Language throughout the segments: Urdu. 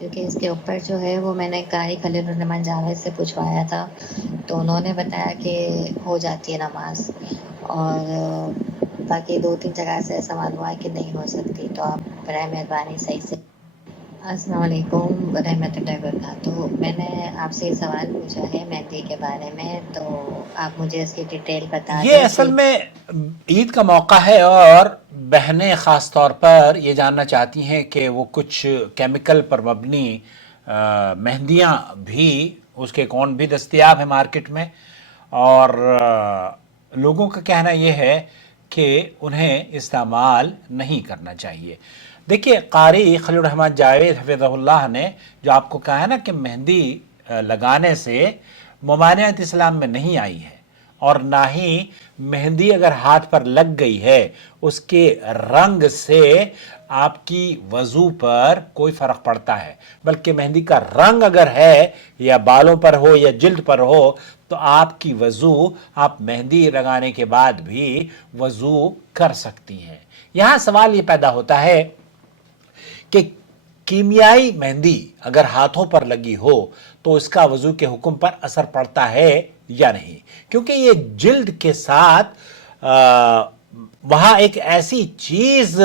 کیونکہ اس کے اوپر جو ہے وہ میں نے قاری خلیل الرحمن جاوید سے پوچھوایا تھا، تو انہوں نے بتایا کہ ہو جاتی ہے نماز، اور باقی 2-3 جگہ سے ایسا معلوم ہوا ہے کہ نہیں ہو سکتی، تو آپ برائے مہربانی صحیح سے۔ السلام علیکم ورحمۃ اللہ وبرکاتہ۔ میں نے آپ سے یہ سوال پوچھا ہے مہندی کے بارے میں، تو آپ مجھے اس کی ڈیٹیل بتا یہ دیں اصل کہ میں عید کا موقع ہے اور بہنیں خاص طور پر یہ جاننا چاہتی ہیں کہ وہ کچھ کیمیکل پر مبنی مہندیاں بھی اس کے کون بھی دستیاب ہیں مارکیٹ میں، اور لوگوں کا کہنا یہ ہے کہ انہیں استعمال نہیں کرنا چاہیے۔ دیکھیے، قاری خلیل الرحمن جاوید حفظہ اللہ نے جو آپ کو کہا ہے نا کہ مہندی لگانے سے ممانعت اسلام میں نہیں آئی ہے، اور نہ ہی مہندی اگر ہاتھ پر لگ گئی ہے اس کے رنگ سے آپ کی وضو پر کوئی فرق پڑتا ہے، بلکہ مہندی کا رنگ اگر ہے یا بالوں پر ہو یا جلد پر ہو تو آپ کی وضو، آپ مہندی لگانے کے بعد بھی وضو کر سکتی ہیں۔ یہاں سوال یہ پیدا ہوتا ہے کہ کیمیائی مہندی اگر ہاتھوں پر لگی ہو تو اس کا وضو کے حکم پر اثر پڑتا ہے یا نہیں، کیونکہ یہ جلد کے ساتھ وہاں ایک ایسی چیز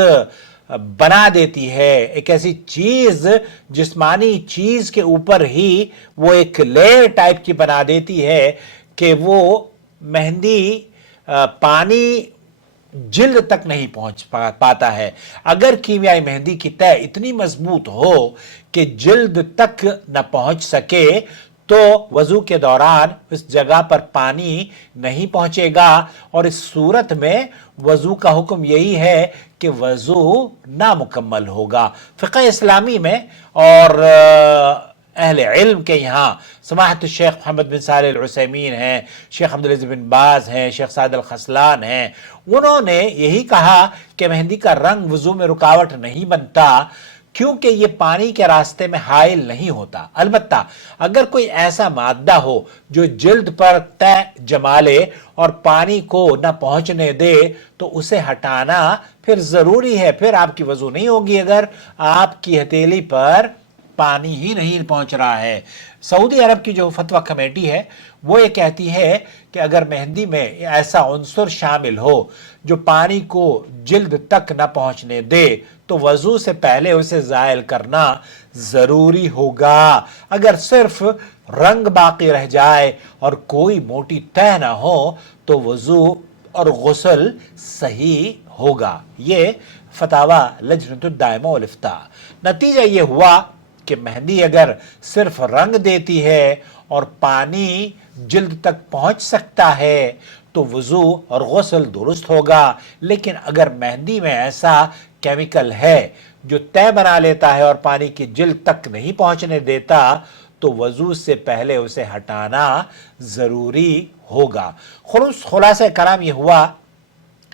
بنا دیتی ہے، ایک ایسی چیز، جسمانی چیز کے اوپر ہی وہ ایک لیئر ٹائپ کی بنا دیتی ہے کہ وہ مہندی پانی جلد تک نہیں پہنچ پاتا ہے۔ اگر کیمیائی مہندی کی تہ اتنی مضبوط ہو کہ جلد تک نہ پہنچ سکے تو وضو کے دوران اس جگہ پر پانی نہیں پہنچے گا، اور اس صورت میں وضو کا حکم یہی ہے کہ وضو نامکمل ہوگا۔ فقہ اسلامی میں اور اہل علم کے یہاں سماحت الشیخ محمد بن صالح العثیمین ہیں، شیخ عبدالعزیز بن باز ہیں، شیخ سعد الخسلان ہیں، انہوں نے یہی کہا کہ مہندی کا رنگ وضو میں رکاوٹ نہیں بنتا کیونکہ یہ پانی کے راستے میں حائل نہیں ہوتا۔ البتہ اگر کوئی ایسا مادہ ہو جو جلد پر تہ جما لے اور پانی کو نہ پہنچنے دے تو اسے ہٹانا پھر ضروری ہے، پھر آپ کی وضو نہیں ہوگی اگر آپ کی ہتھیلی پر پانی ہی نہیں پہنچ رہا ہے۔ سعودی عرب کی جو فتویٰ کمیٹی ہے وہ یہ کہتی ہے کہ اگر مہندی میں ایسا عنصر شامل ہو جو پانی کو جلد تک نہ پہنچنے دے تو وضو سے پہلے اسے زائل کرنا ضروری ہوگا۔ اگر صرف رنگ باقی رہ جائے اور کوئی موٹی تہ نہ ہو تو وضو اور غسل صحیح ہوگا۔ یہ فتاویٰ لجنۃ الدائمہ والافتاء۔ نتیجہ یہ ہوا کہ مہندی اگر صرف رنگ دیتی ہے اور پانی جلد تک پہنچ سکتا ہے تو وضو اور غسل درست ہوگا، لیکن اگر مہندی میں ایسا کیمیکل ہے جو تہ بنا لیتا ہے اور پانی کی جلد تک نہیں پہنچنے دیتا تو وضو سے پہلے اسے ہٹانا ضروری ہوگا۔ خلاصہ کلام یہ ہوا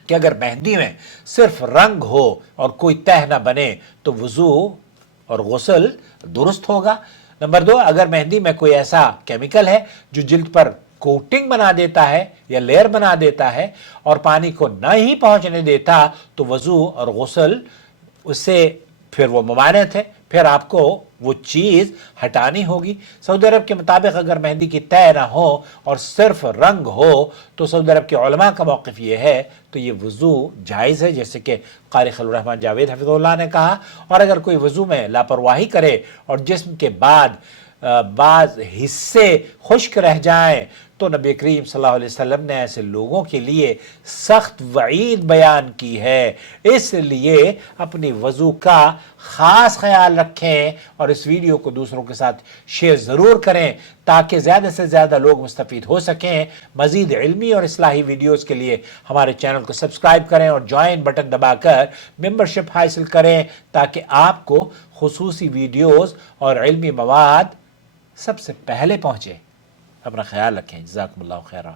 کہ اگر مہندی میں صرف رنگ ہو اور کوئی تہ نہ بنے تو وضو اور غسل درست ہوگا۔ نمبر 2، اگر مہندی میں کوئی ایسا کیمیکل ہے جو جلد پر کوٹنگ بنا دیتا ہے یا لیئر بنا دیتا ہے اور پانی کو نہ ہی پہنچنے دیتا تو وضو اور غسل اس سے پھر وہ ممانعت ہے، پھر آپ کو وہ چیز ہٹانی ہوگی۔ سعودی عرب کے مطابق اگر مہندی کی تہ نہ ہو اور صرف رنگ ہو تو سعودی عرب کے علماء کا موقف یہ ہے تو یہ وضو جائز ہے، جیسے کہ قاری خلیل الرحمن جاوید حفظہ اللہ نے کہا۔ اور اگر کوئی وضو میں لاپرواہی کرے اور جسم کے بعض حصے خشک رہ جائیں تو نبی کریم صلی اللہ علیہ وسلم نے ایسے لوگوں کے لیے سخت وعید بیان کی ہے۔ اس لیے اپنی وضو کا خاص خیال رکھیں اور اس ویڈیو کو دوسروں کے ساتھ شیئر ضرور کریں تاکہ زیادہ سے زیادہ لوگ مستفید ہو سکیں۔ مزید علمی اور اصلاحی ویڈیوز کے لیے ہمارے چینل کو سبسکرائب کریں اور جوائن بٹن دبا کر ممبرشپ حاصل کریں تاکہ آپ کو خصوصی ویڈیوز اور علمی مواد سب سے پہلے پہنچے۔ اپنا خیال رکھیں۔ جزاکم اللہ خیرہ۔